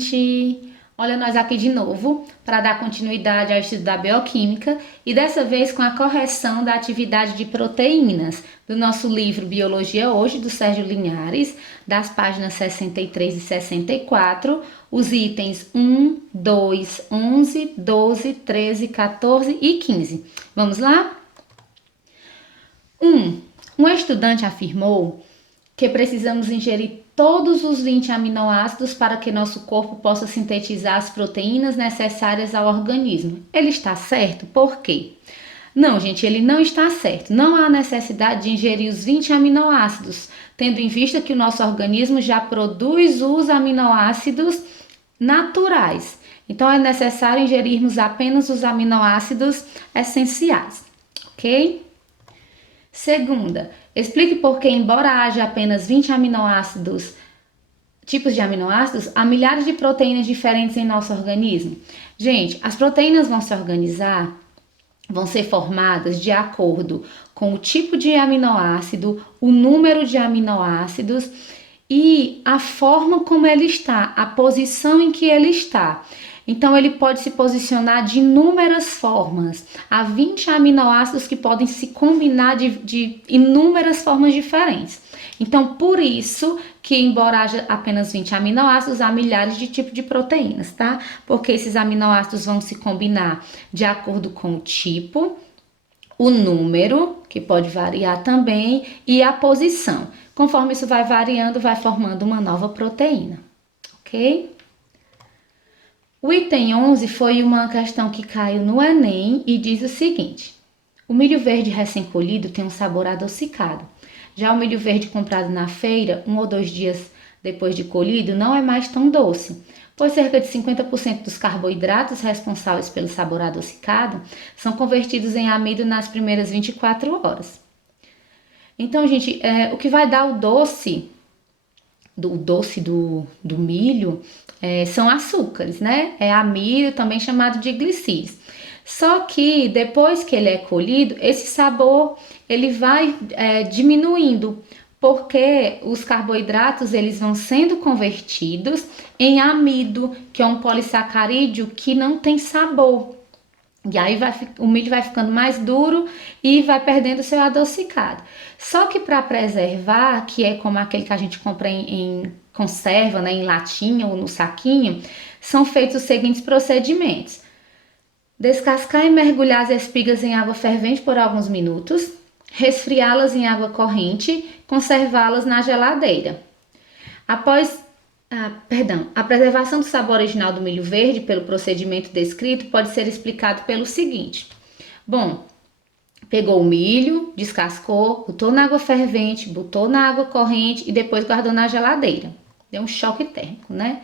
gente! Olha nós aqui de novo para dar continuidade ao estudo da bioquímica e dessa vez com a correção da atividade de proteínas do nosso livro Biologia Hoje, do Sérgio Linhares, das páginas 63 e 64, os itens 1, 2, 11, 12, 13, 14 e 15. Vamos lá? 1. Um estudante afirmou que precisamos ingerir todos os 20 aminoácidos para que nosso corpo possa sintetizar as proteínas necessárias ao organismo. Ele está certo? Por quê? Não, gente, ele não está certo. Não há necessidade de ingerir os 20 aminoácidos, tendo em vista que o nosso organismo já produz os aminoácidos naturais. Então, é necessário ingerirmos apenas os aminoácidos essenciais, ok? Segunda, explique por que, embora haja apenas 20 tipos de aminoácidos, há milhares de proteínas diferentes em nosso organismo. Gente, as proteínas vão se organizar, vão ser formadas de acordo com o tipo de aminoácido, o número de aminoácidos e a forma como ele está, a posição em que ele está. Então, ele pode se posicionar de inúmeras formas. Há 20 aminoácidos que podem se combinar de inúmeras formas diferentes. Então, por isso que, embora haja apenas 20 aminoácidos, há milhares de tipos de proteínas, tá? Porque esses aminoácidos vão se combinar de acordo com o tipo, o número, que pode variar também, e a posição. Conforme isso vai variando, vai formando uma nova proteína, ok? O item 11 foi uma questão que caiu no Enem e diz o seguinte: o milho verde recém-colhido tem um sabor adocicado. Já o milho verde comprado na feira, 1 ou 2 dias depois de colhido, não é mais tão doce, pois cerca de 50% dos carboidratos responsáveis pelo sabor adocicado são convertidos em amido nas primeiras 24 horas. Então, gente, o que vai dar o doce do milho são açúcares, né? É amido, também chamado de glicídios. Só que depois que ele é colhido, esse sabor ele vai diminuindo, porque os carboidratos eles vão sendo convertidos em amido, que é um polissacarídeo que não tem sabor. E aí o milho vai ficando mais duro e vai perdendo seu adocicado. Só que para preservar, que é como aquele que a gente compra em conserva, né, em latinha ou no saquinho, são feitos os seguintes procedimentos: descascar e mergulhar as espigas em água fervente por alguns minutos, resfriá-las em água corrente, conservá-las na geladeira. A preservação do sabor original do milho verde pelo procedimento descrito pode ser explicado pelo seguinte. Bom, pegou o milho, descascou, botou na água fervente, botou na água corrente e depois guardou na geladeira. Deu um choque térmico, né?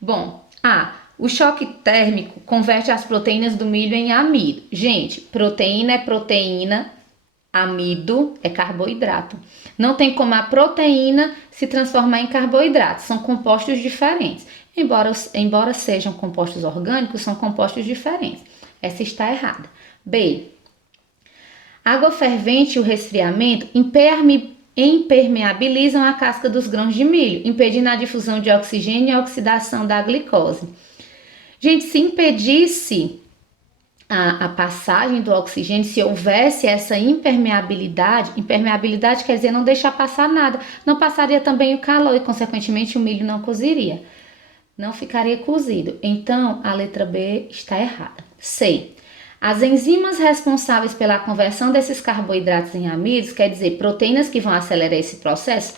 Bom, o choque térmico converte as proteínas do milho em amido. Gente, proteína é proteína, amido é carboidrato. Não tem como a proteína se transformar em carboidrato, são compostos diferentes. Embora sejam compostos orgânicos, são compostos diferentes. Essa está errada. B. Água fervente e o resfriamento impermeabilizam a casca dos grãos de milho, impedindo a difusão de oxigênio e a oxidação da glicose. Gente, se impedisse a passagem do oxigênio, se houvesse essa impermeabilidade quer dizer não deixar passar nada, não passaria também o calor e, consequentemente, o milho não coziria, não ficaria cozido. Então, a letra B está errada. C. As enzimas responsáveis pela conversão desses carboidratos em amidos, quer dizer, proteínas que vão acelerar esse processo,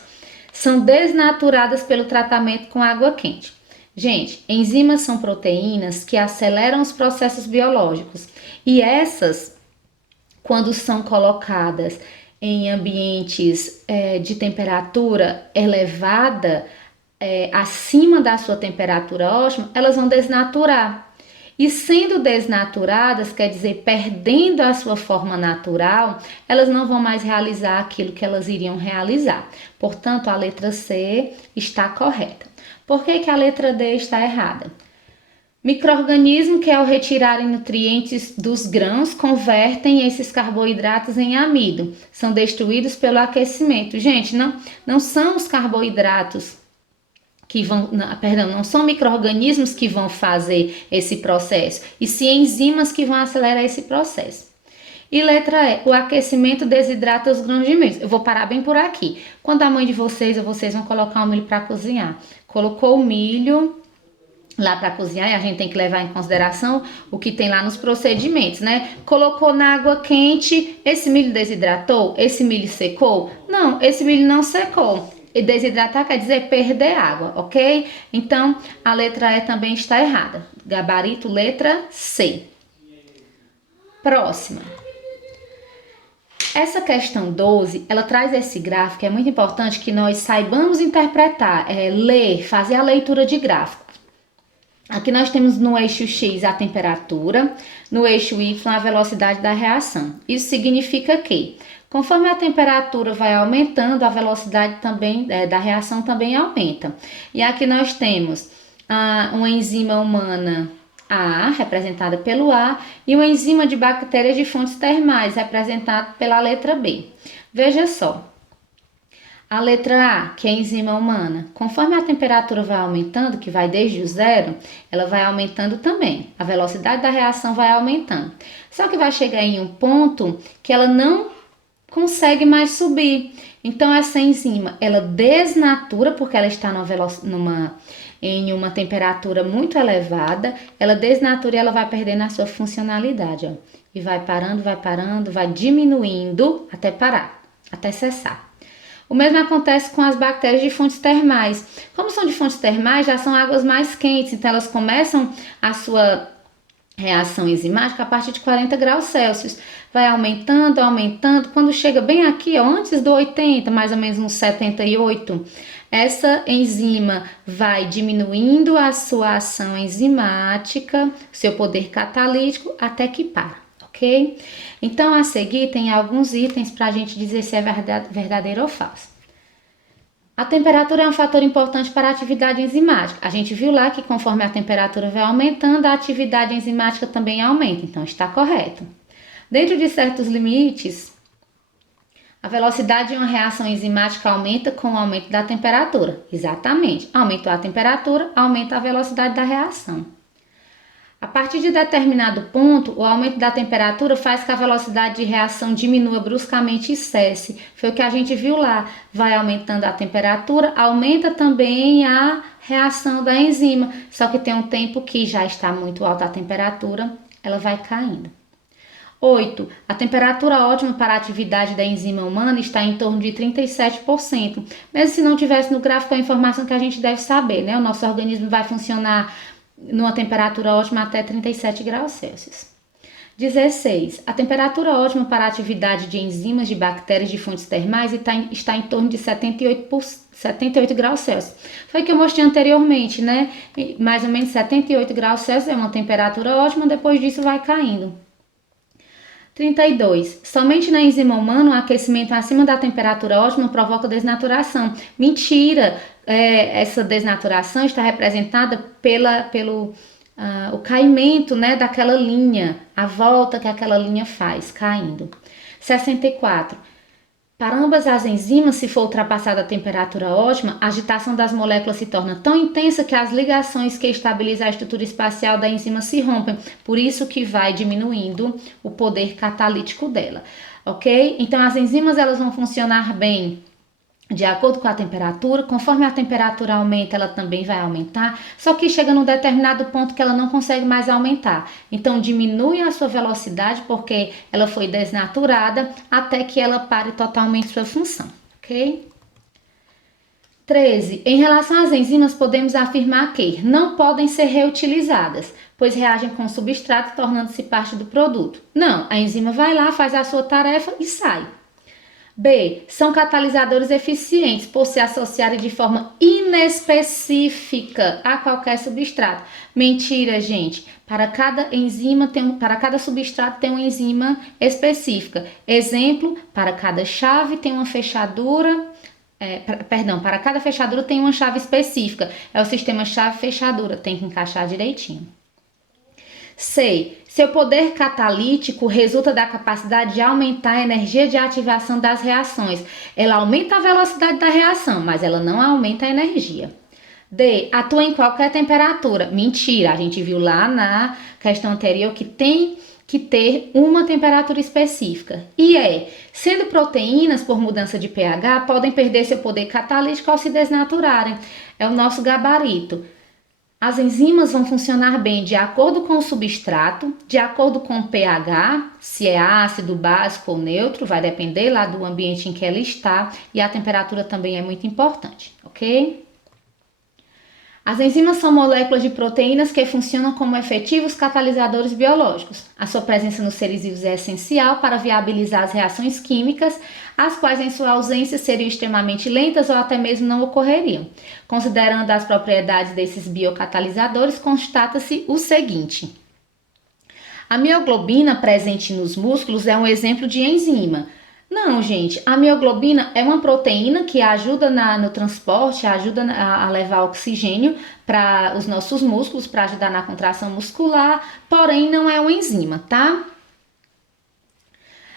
são desnaturadas pelo tratamento com água quente. Gente, enzimas são proteínas que aceleram os processos biológicos e essas, quando são colocadas em ambientes de temperatura elevada, acima da sua temperatura ótima, elas vão desnaturar. E sendo desnaturadas, quer dizer, perdendo a sua forma natural, elas não vão mais realizar aquilo que elas iriam realizar. Portanto, a letra C está correta. Por que a letra D está errada? Micro-organismos que, ao retirarem nutrientes dos grãos, convertem esses carboidratos em amido. São destruídos pelo aquecimento. Gente, não são os carboidratos não são micro-organismos que vão fazer esse processo, e sim enzimas que vão acelerar esse processo. E letra E, o aquecimento desidrata os grãos de milho. Eu vou parar bem por aqui. Quando a mãe de vocês ou vocês vão colocar o milho para cozinhar, colocou o milho lá para cozinhar, e a gente tem que levar em consideração o que tem lá nos procedimentos, né? Colocou na água quente, esse milho desidratou? Esse milho secou? Não, esse milho não secou. E desidratar quer dizer perder água, ok? Então, a letra E também está errada. Gabarito, letra C. Próxima. Essa questão 12, ela traz esse gráfico, é muito importante que nós saibamos interpretar, ler, fazer a leitura de gráfico. Aqui nós temos no eixo X a temperatura, no eixo Y a velocidade da reação. Isso significa que, conforme a temperatura vai aumentando, a velocidade também da reação também aumenta. E aqui nós temos uma enzima humana A, representada pelo A, e uma enzima de bactérias de fontes termais, representada pela letra B. Veja só. A letra A, que é a enzima humana, conforme a temperatura vai aumentando, que vai desde o zero, ela vai aumentando também. A velocidade da reação vai aumentando. Só que vai chegar em um ponto que ela não consegue mais subir. Então, essa enzima, ela desnatura, porque ela está em uma temperatura muito elevada, ela desnatura e ela vai perdendo a sua funcionalidade. Ó, e vai parando, vai diminuindo até parar, até cessar. O mesmo acontece com as bactérias de fontes termais. Como são de fontes termais, já são águas mais quentes, então elas começam a sua reação enzimática a partir de 40 graus Celsius. Vai aumentando, quando chega bem aqui, ó, antes do 80, mais ou menos uns 78, essa enzima vai diminuindo a sua ação enzimática, seu poder catalítico, até que para. Ok? Então, a seguir tem alguns itens para a gente dizer se é verdadeiro ou falso. A temperatura é um fator importante para a atividade enzimática. A gente viu lá que conforme a temperatura vai aumentando, a atividade enzimática também aumenta, então está correto. Dentro de certos limites, a velocidade de uma reação enzimática aumenta com o aumento da temperatura. Exatamente. Aumentou a temperatura, aumenta a velocidade da reação. A partir de determinado ponto, o aumento da temperatura faz que a velocidade de reação diminua bruscamente e cesse. Foi o que a gente viu lá. Vai aumentando a temperatura, aumenta também a reação da enzima. Só que tem um tempo que já está muito alta a temperatura, ela vai caindo. 8. A temperatura ótima para a atividade da enzima humana está em torno de 37%. Mesmo se não tivesse no gráfico a informação que a gente deve saber, né? O nosso organismo vai funcionar numa temperatura ótima até 37 graus Celsius. 16. A temperatura ótima para a atividade de enzimas de bactérias de fontes termais está em torno de 78 graus Celsius. Foi o que eu mostrei anteriormente, né? Mais ou menos 78 graus Celsius é uma temperatura ótima, depois disso vai caindo. 32. Somente na enzima humana, o aquecimento acima da temperatura ótima provoca desnaturação. Mentira! Essa desnaturação está representada pelo o caimento, né, daquela linha, a volta que aquela linha faz, caindo. 64. Para ambas as enzimas, se for ultrapassada a temperatura ótima, a agitação das moléculas se torna tão intensa que as ligações que estabilizam a estrutura espacial da enzima se rompem. Por isso que vai diminuindo o poder catalítico dela, ok? Então, as enzimas elas vão funcionar bem de acordo com a temperatura. Conforme a temperatura aumenta, ela também vai aumentar, só que chega num determinado ponto que ela não consegue mais aumentar. Então, diminui a sua velocidade porque ela foi desnaturada até que ela pare totalmente sua função, ok? 13. Em relação às enzimas, podemos afirmar que não podem ser reutilizadas, pois reagem com o substrato, tornando-se parte do produto. Não, a enzima vai lá, faz a sua tarefa e sai. B. São catalisadores eficientes por se associarem de forma inespecífica a qualquer substrato. Mentira, gente. Para cada substrato tem uma enzima específica. Exemplo, para cada chave tem uma fechadura. Para cada fechadura tem uma chave específica. É o sistema chave-fechadura. Tem que encaixar direitinho. C. Seu poder catalítico resulta da capacidade de aumentar a energia de ativação das reações. Ela aumenta a velocidade da reação, mas ela não aumenta a energia. D, atua em qualquer temperatura. Mentira, a gente viu lá na questão anterior que tem que ter uma temperatura específica. E sendo proteínas por mudança de pH, podem perder seu poder catalítico ao se desnaturarem. É o nosso gabarito. As enzimas vão funcionar bem de acordo com o substrato, de acordo com o pH, se é ácido, básico ou neutro, vai depender lá do ambiente em que ela está, e a temperatura também é muito importante, ok? As enzimas são moléculas de proteínas que funcionam como efetivos catalisadores biológicos. A sua presença nos seres vivos é essencial para viabilizar as reações químicas, as quais em sua ausência seriam extremamente lentas ou até mesmo não ocorreriam. Considerando as propriedades desses biocatalisadores, constata-se o seguinte: a mioglobina presente nos músculos é um exemplo de enzima. Não, gente, a mioglobina é uma proteína que ajuda no transporte, ajuda a levar oxigênio para os nossos músculos, para ajudar na contração muscular, porém não é uma enzima, tá?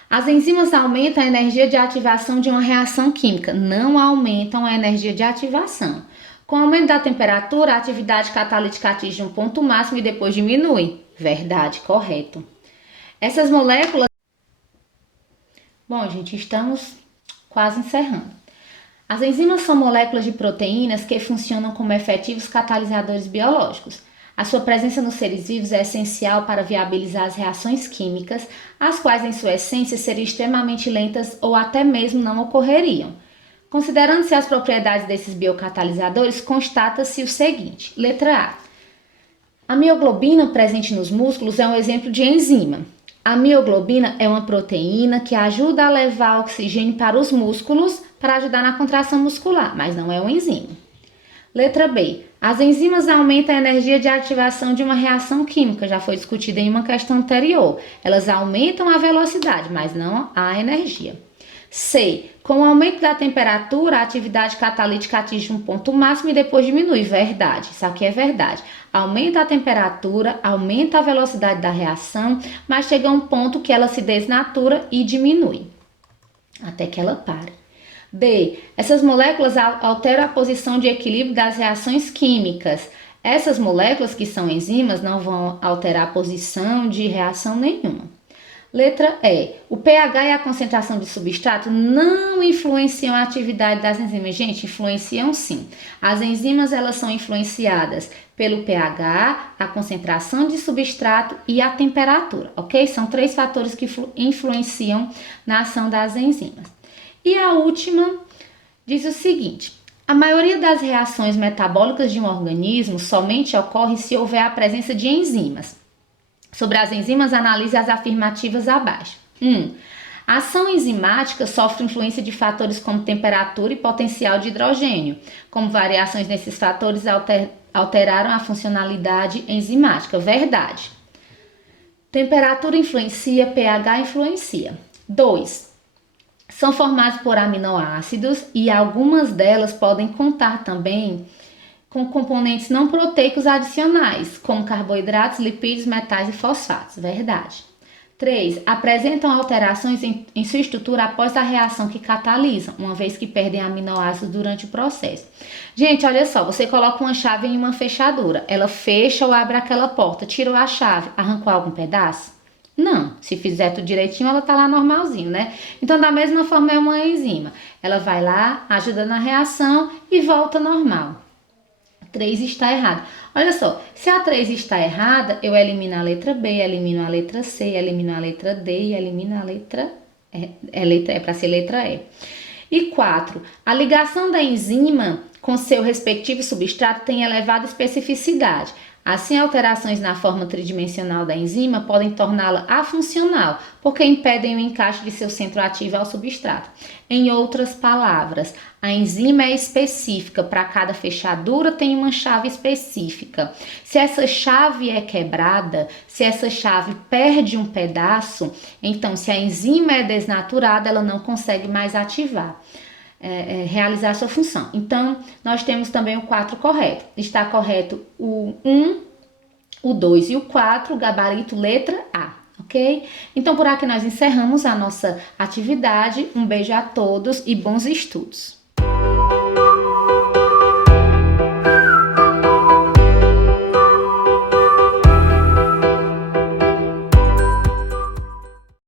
As enzimas aumentam a energia de ativação de uma reação química, não aumentam a energia de ativação. Com o aumento da temperatura, a atividade catalítica atinge um ponto máximo e depois diminui. Verdade, correto. Essas moléculas... Bom, gente, estamos quase encerrando. As enzimas são moléculas de proteínas que funcionam como efetivos catalisadores biológicos. A sua presença nos seres vivos é essencial para viabilizar as reações químicas, as quais em sua essência seriam extremamente lentas ou até mesmo não ocorreriam. Considerando-se as propriedades desses biocatalisadores, constata-se o seguinte. Letra A. A mioglobina presente nos músculos é um exemplo de enzima. A mioglobina é uma proteína que ajuda a levar oxigênio para os músculos para ajudar na contração muscular, mas não é uma enzima. Letra B. As enzimas aumentam a energia de ativação de uma reação química, já foi discutida em uma questão anterior. Elas aumentam a velocidade, mas não a energia. C. Com o aumento da temperatura, a atividade catalítica atinge um ponto máximo e depois diminui. Verdade, isso aqui é verdade. Aumenta a temperatura, aumenta a velocidade da reação, mas chega a um ponto que ela se desnatura e diminui, até que ela pare. D. Essas moléculas alteram a posição de equilíbrio das reações químicas. Essas moléculas, que são enzimas, não vão alterar a posição de reação nenhuma. Letra E. O pH e a concentração de substrato não influenciam a atividade das enzimas. Gente, influenciam sim. As enzimas, elas são influenciadas pelo pH, a concentração de substrato e a temperatura, ok? São 3 fatores que influenciam na ação das enzimas. E a última diz o seguinte: a maioria das reações metabólicas de um organismo somente ocorre se houver a presença de enzimas. Sobre as enzimas, analise as afirmativas abaixo. 1. A ação enzimática sofre influência de fatores como temperatura e potencial de hidrogênio. Como variações nesses fatores alteraram a funcionalidade enzimática. Verdade. Temperatura influencia, pH influencia. 2. São formados por aminoácidos e algumas delas podem contar também com componentes não proteicos adicionais, como carboidratos, lipídios, metais e fosfatos. Verdade. 3. Apresentam alterações em sua estrutura após a reação que catalisam, uma vez que perdem aminoácidos durante o processo. Gente, olha só, você coloca uma chave em uma fechadura, ela fecha ou abre aquela porta, tirou a chave, arrancou algum pedaço? Não, se fizer tudo direitinho, ela tá lá normalzinho, né? Então, da mesma forma, é uma enzima. Ela vai lá, ajuda na reação e volta normal. 3 está errado. Olha só, se a 3 está errada, eu elimino a letra B, elimino a letra C, elimino a letra D e elimino a letra E. É para ser letra E. E 4. A ligação da enzima com seu respectivo substrato tem elevada especificidade. Assim, alterações na forma tridimensional da enzima podem torná-la afuncional, porque impedem o encaixe de seu centro ativo ao substrato. Em outras palavras, a enzima é específica, para cada fechadura tem uma chave específica. Se essa chave é quebrada, se essa chave perde um pedaço, então se a enzima é desnaturada, ela não consegue mais ativar. Realizar sua função. Então, nós temos também o 4 correto. Está correto o 1, o 2 e o 4, gabarito letra A, ok? Então, por aqui nós encerramos a nossa atividade. Um beijo a todos e bons estudos.